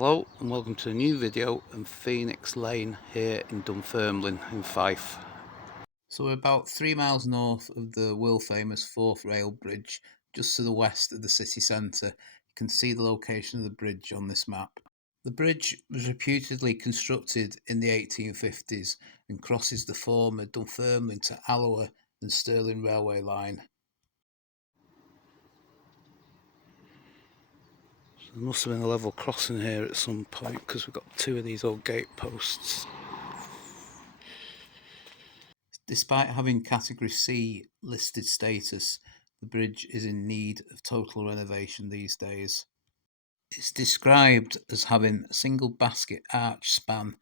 Hello and welcome to a new video in Phoenix Lane here in Dunfermline in Fife. So we're about 3 miles north of the world famous fourth rail bridge, just to the west of the city centre. You can see the location of the bridge on this map. The bridge was reputedly constructed in the 1850s and crosses the former Dunfermline to Alloa and Stirling railway line. There must have been a level crossing here at some point because we've got two of these old gate posts. Despite having Category C listed status, the bridge is in need of total renovation these days. It's described as having a single basket arch span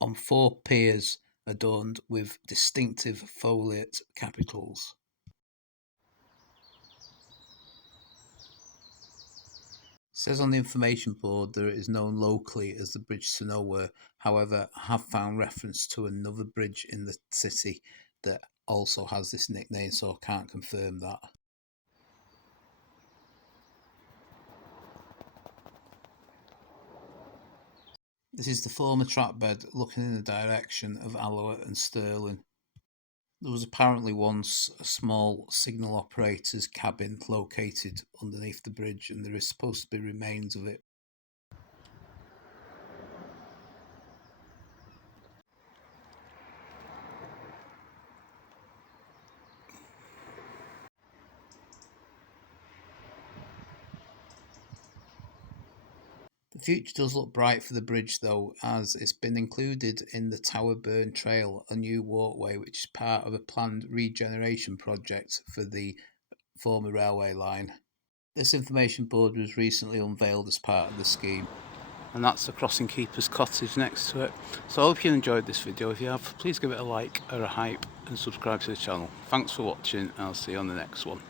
on 4 piers adorned with distinctive foliate capitals. It says on the information board that it is known locally as the Bridge to Nowhere. However, I have found reference to another bridge in the city that also has this nickname, so I can't confirm that. This is the former trackbed looking in the direction of Alloa and Stirling. There was apparently once a small signal operator's cabin located underneath the bridge, and there is supposed to be remains of it. The future does look bright for the bridge though, as it's been included in the Tower Burn Trail, a new walkway which is part of a planned regeneration project for the former railway line. This information board was recently unveiled as part of the scheme. And that's the crossing keeper's cottage next to it. So I hope you enjoyed this video. If you have, please give it a like or a hype and subscribe to the channel. Thanks for watching, and I'll see you on the next one.